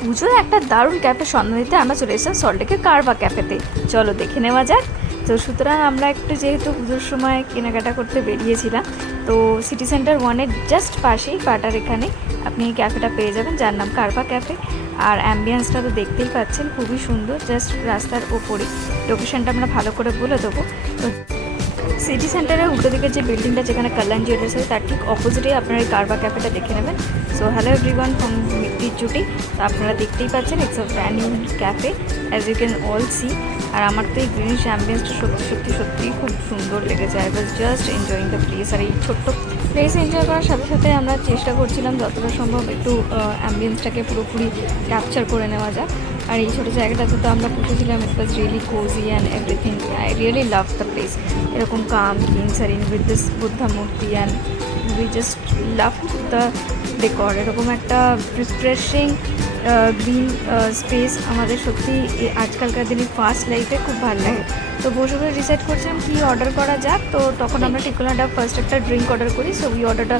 পুজোয় একটা দারুণ ক্যাফে সন্ধান দিতে আমরা চলে এসেছিলাম সল্টলেকের কারভা ক্যাফেতে। চলো দেখে নেওয়া যাক। তো সুতরাং আমরা একটু যেহেতু পুজোর সময় কেনাকাটা করতে বেরিয়েছিলাম, তো সিটি সেন্টার 1-এর জাস্ট পাশেই পাটার এখানে আপনি এই ক্যাফেটা পেয়ে যাবেন, যার নাম কারভা ক্যাফে। আর অ্যাম্বিয়েন্সটা তো দেখতেই পাচ্ছেন, খুবই সুন্দর, জাস্ট রাস্তার ওপরই। লোকেশনটা আমরা ভালো করে বলে দেবো। তো সিটি সেন্টারের উল্টো দিকের যে বিল্ডিংটা, যেখানে কল্যাণ জুয়েলার্স আছে, তার ঠিক অপোজিটেই আপনারা এই কারভা ক্যাফেটা দেখে নেবেন। So hello everyone from Mittir জুটি। তো আপনারা দেখতেই পাচ্ছেন, it's a brand new cafe as you can all see. আর আমার তো এই গ্রিনিশ অ্যাম্বিয়েন্সটা সত্যিই খুব সুন্দর লেগেছে। I was just enjoying the place. আর এই ছোট্ট প্লেস এনজয় করার সাথে সাথে আমরা চেষ্টা করছিলাম যতটা সম্ভব একটু অ্যাম্বিয়েন্সটাকে পুরোপুরি ক্যাপচার করে নেওয়া যায়। আর এই ছোটো জায়গাটাতে তো আমরা বসেছিলাম, it was really cozy and everything. I really love the place. এরকম calm clean serene with this Buddha মূর্তি, and we just love the decor. এরকম একটা রিফ্রেশিং গ্রিন স্পেস আমাদের সত্যি আজকালকার দিনে ফাস্ট লাইফে খুব ভালো লাগে। তো বসে বসে ডিসাইড করছিলাম কী অর্ডার করা যাক। তো তখন আমরা ঠিক করলাম ফার্স্ট একটা ড্রিঙ্ক অর্ডার করি। সো উই অর্ডারটা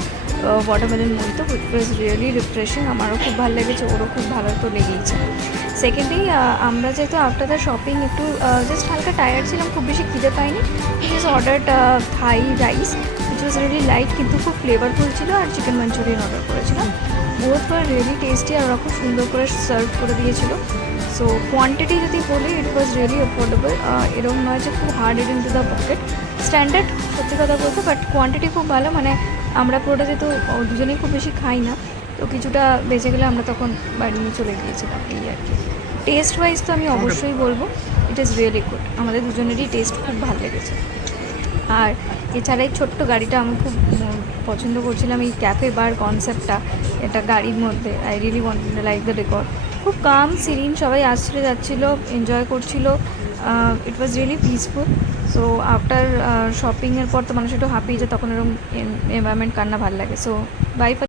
watermelon mojito, which was really refreshing. আমারও খুব ভালো লেগেছে, ওরও খুব ভালো তো লেগেইছে। সেকেন্ডলি আমরা যেহেতু আফটার দ্য শপিং একটু জাস্ট হালকা টায়ার্ড ছিলাম, খুব বেশি খিদে পাইনি, just order Thai rice which was really light কিন্তু খুব ফ্লেভারফুল ছিল। আর চিকেন মাঞ্চুরিয়ান অর্ডার করেছিলাম। বোথ ওয়ার রিয়েলি টেস্টি, আর ওরা খুব সুন্দর করে সার্ভ করে দিয়েছিল। সো কোয়ান্টিটি যদি বলি, ইট ওয়াজ রিয়েলি অ্যাফোর্ডেবল। এরকম নয় যে খুব hard it in to the pocket, standard সত্যি কথা বলতে, বাট কোয়ান্টিটি খুব ভালো। মানে আমরা পুরোটা যেহেতু দুজনেই খুব বেশি খাই না, তো কিছুটা বেঁচে গেলে আমরা তখন বাড়ি নিয়ে চলে গিয়েছিলাম, এই আর কি। টেস্ট ওয়াইজ তো আমি অবশ্যই বলবো ইট ইজ রিয়েলি গুড। আমাদের দুজনেরই টেস্ট খুব ভালো লেগেছে। আর এছাড়া এই ছোট্ট গাড়িটা আমি খুব পছন্দ করছিলাম, এই ক্যাফে বার কনসেপ্টটা এটা গাড়ির মধ্যে। I really want like the decor. খুব কাম সিরিন, সবাই আসছিল যাচ্ছিল, এনজয় করছিল। It was really peaceful. So after শপিংয়ের পর তো মানুষ একটু হাঁপিয়ে যায়, তখন এরকম এনভায়রনমেন্ট কার না ভালো লাগে। So by.